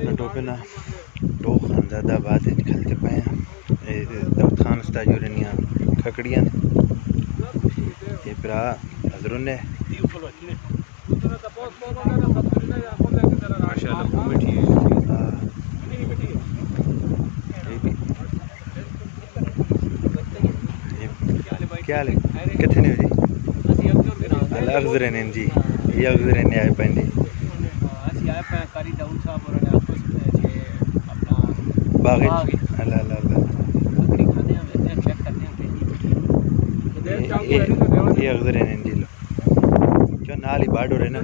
अपना टोपे ना दो खानजादा बाद निकलते पे हैं दाऊद खान स्टाजोरनिया खकड़ियाँ ये प्रा हजरुन ने माशाल्लाह वो मीठी है क्या हाल है कितने हो जी अगजरे ने जी ये अगजरे ने आए पैंदी बागी अल्लाह अल्लाह ये अगजरे ने जी लो क्यों नाल ही बाड़ो रे ना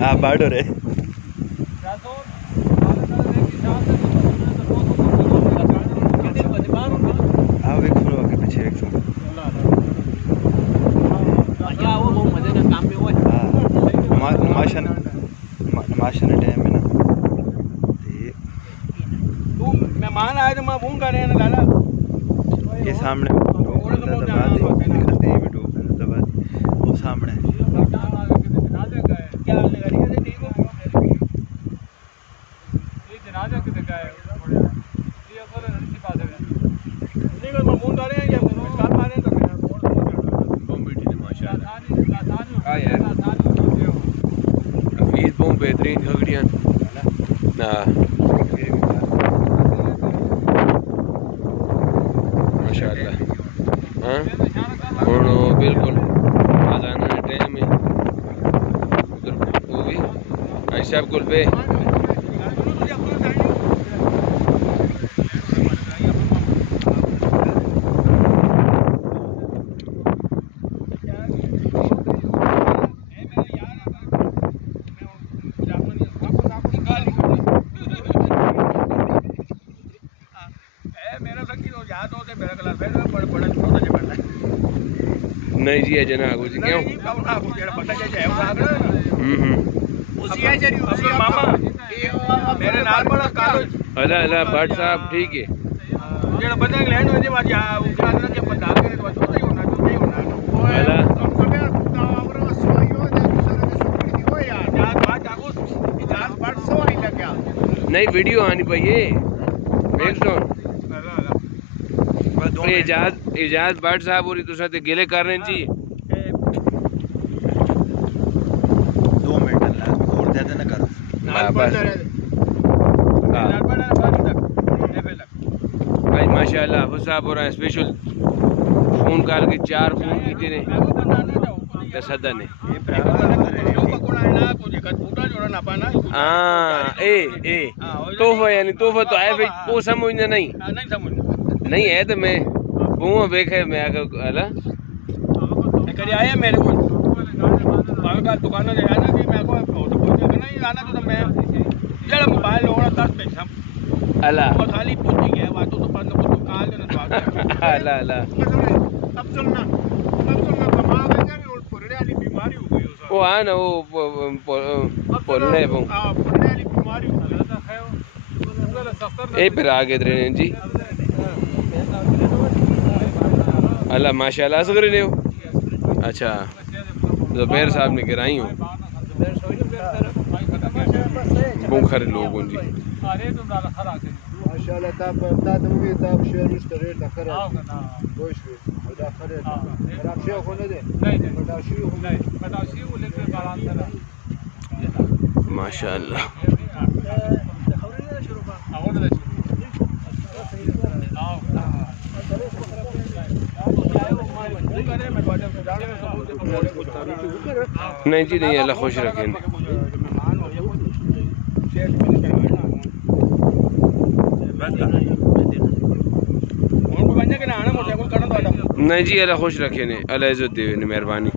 हाँ बाड़ो रे आओ एक सुनो आगे पीछे एक सुनो नमाशन टाइम है ना तू मेहमान आए तो मैं फोन कर रहे हैं ना लाला ये सामने वो सामने क्या बेहतरीन खगड़ियाँ माशाअल्लाह हाँ और बिल्कुल आजाना टाइम में उधर वो भी आयशा कुल पे नहीं जी अजय ना जी क्यों अल्लाह अल्लाह भट्ट साहब ठीक है नहीं वीडियो आनी पाइए इजाज भट्ट साहब और तुसा गिले कर रहे जी 2 मिनट और ज्यादा ना करो बस भाई माशाल्लाह हाफिज साहब और स्पेशल फोन करके 4 फोन किए ने सदा ने हाँ ए तोहफा यानी तोहफा तो आए भाई वो समझना नहीं है तो मैं वो देखे मैं अला कभी आया मेरे को दुकानों से आया ना कि मेरे को नहीं आना तो मैं जरा मोबाइल होना 10 पैसा अला और खाली पूछ गया बात तो बंद को काल ना अला अला अब चलना कमा देगा भी और पुरने वाली बीमारी हो गई वो आ ना वो पुरने वो पुरने वाली बीमारी हो गई ए फिर आगे ट्रेन जी अल्लाह माशाल्लाह असगर ने हो अच्छा ज़ुबैर साहब ने गिराई हो बुखर लोग जी माशाल्लाह ताब भी ताब शेयर स्टोरी टकर गोश वदा खरे रात शेयर होने दे नहीं बताशी वो लेके बारात चला माशाल्लाह नहीं जी नहीं अल्लाह खुश रखे नहीं जी अल्लाह खुश रखे ने अल्लाह इज्जत दे मेहरबानी।